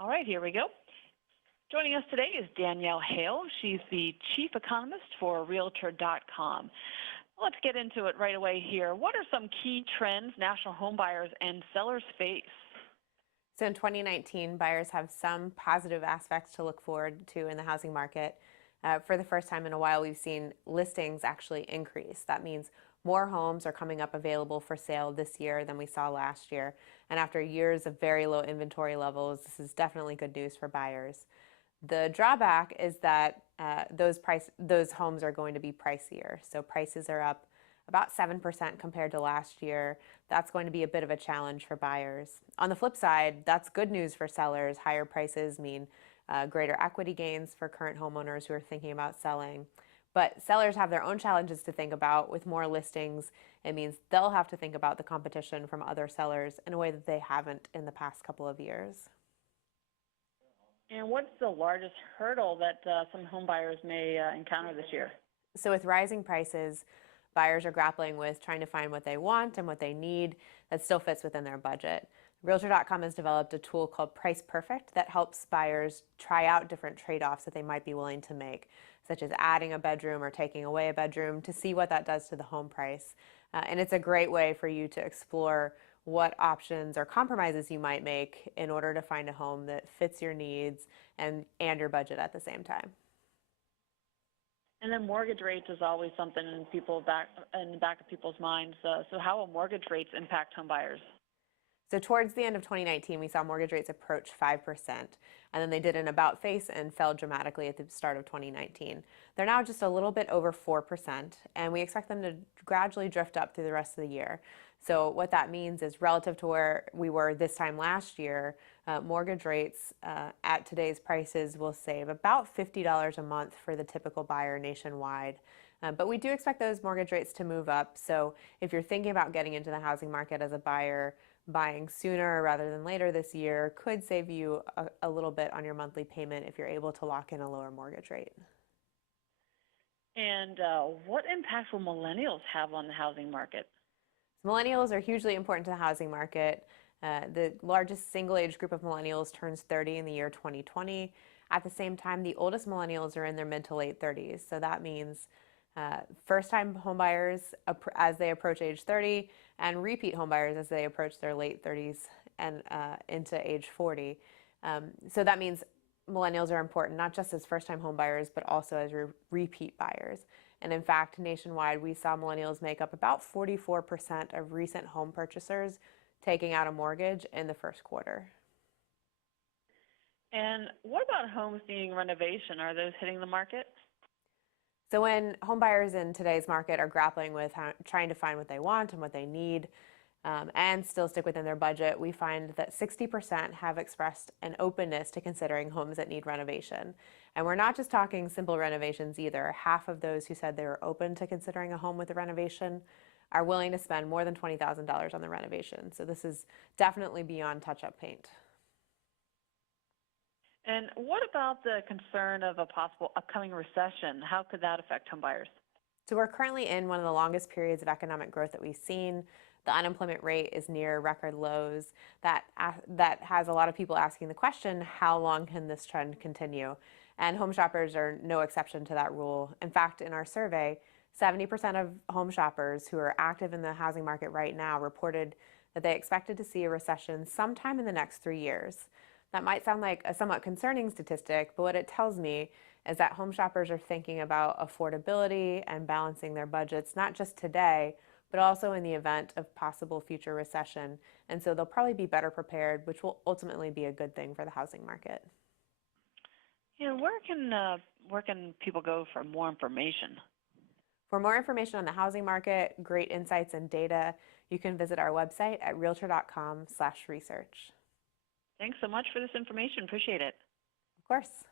All right, here we go. Joining us today is Danielle Hale. She's the chief economist for Realtor.com. Let's get into it right away here. What are some key trends national home buyers and sellers face? So in 2019, buyers have some positive aspects to look forward to in the housing market. For the first time in a while, we've seen listings actually increase. That means more homes are coming up available for sale this year than we saw last year. And after years of very low inventory levels, this is definitely good news for buyers. The drawback is that those homes are going to be pricier. So prices are up about 7% compared to last year. That's going to be a bit of a challenge for buyers. On the flip side, that's good news for sellers. Higher prices mean greater equity gains for current homeowners who are thinking about selling. But sellers have their own challenges to think about. With more listings, it means they'll have to think about the competition from other sellers in a way that they haven't in the past couple of years. And what's the largest hurdle that some home buyers may encounter this year? So with rising prices, buyers are grappling with trying to find what they want and what they need that still fits within their budget. Realtor.com has developed a tool called Price Perfect that helps buyers try out different trade-offs that they might be willing to make, such as adding a bedroom or taking away a bedroom, to see what that does to the home price. And it's a great way for you to explore what options or compromises you might make in order to find a home that fits your needs and your budget at the same time. And then mortgage rates is always something in the back of people's minds. So how will mortgage rates impact home buyers? So towards the end of 2019, we saw mortgage rates approach 5%, and then they did an about face and fell dramatically at the start of 2019. They're now just a little bit over 4%, and we expect them to gradually drift up through the rest of the year. So what that means is, relative to where we were this time last year, mortgage rates at today's prices will save about $50 a month for the typical buyer nationwide. But we do expect those mortgage rates to move up. So if you're thinking about getting into the housing market as a buyer, buying sooner rather than later this year could save you a little bit on your monthly payment if you're able to lock in a lower mortgage rate. And what impact will millennials have on the housing market? Millennials are hugely important to the housing market. The largest single age group of millennials turns 30 in the year 2020. At the same time, the oldest millennials are in their mid to late 30s. So that means first-time homebuyers as they approach age 30, and repeat homebuyers as they approach their late 30s and into age 40. So that means millennials are important not just as first-time homebuyers, but also as repeat buyers. And in fact, nationwide, we saw millennials make up about 44% of recent home purchasers taking out a mortgage in the first quarter. And what about homes needing renovation? Are those hitting the market? So when home buyers in today's market are grappling with trying to find what they want and what they need and still stick within their budget, we find that 60% have expressed an openness to considering homes that need renovation. And we're not just talking simple renovations either. Half of those who said they were open to considering a home with a renovation are willing to spend more than $20,000 on the renovation. So this is definitely beyond touch-up paint. And what about the concern of a possible upcoming recession? How could that affect home buyers? So we're currently in one of the longest periods of economic growth that we've seen. The unemployment rate is near record lows. That has a lot of people asking the question, how long can this trend continue? And home shoppers are no exception to that rule. In fact, in our survey, 70% of home shoppers who are active in the housing market right now reported that they expected to see a recession sometime in the next 3 years. That might sound like a somewhat concerning statistic, but what it tells me is that home shoppers are thinking about affordability and balancing their budgets, not just today, but also in the event of possible future recession. And so they'll probably be better prepared, which will ultimately be a good thing for the housing market. Yeah, where can people go for more information? For more information on the housing market, great insights and data, you can visit our website at realtor.com/research. Thanks so much for this information. Appreciate it. Of course.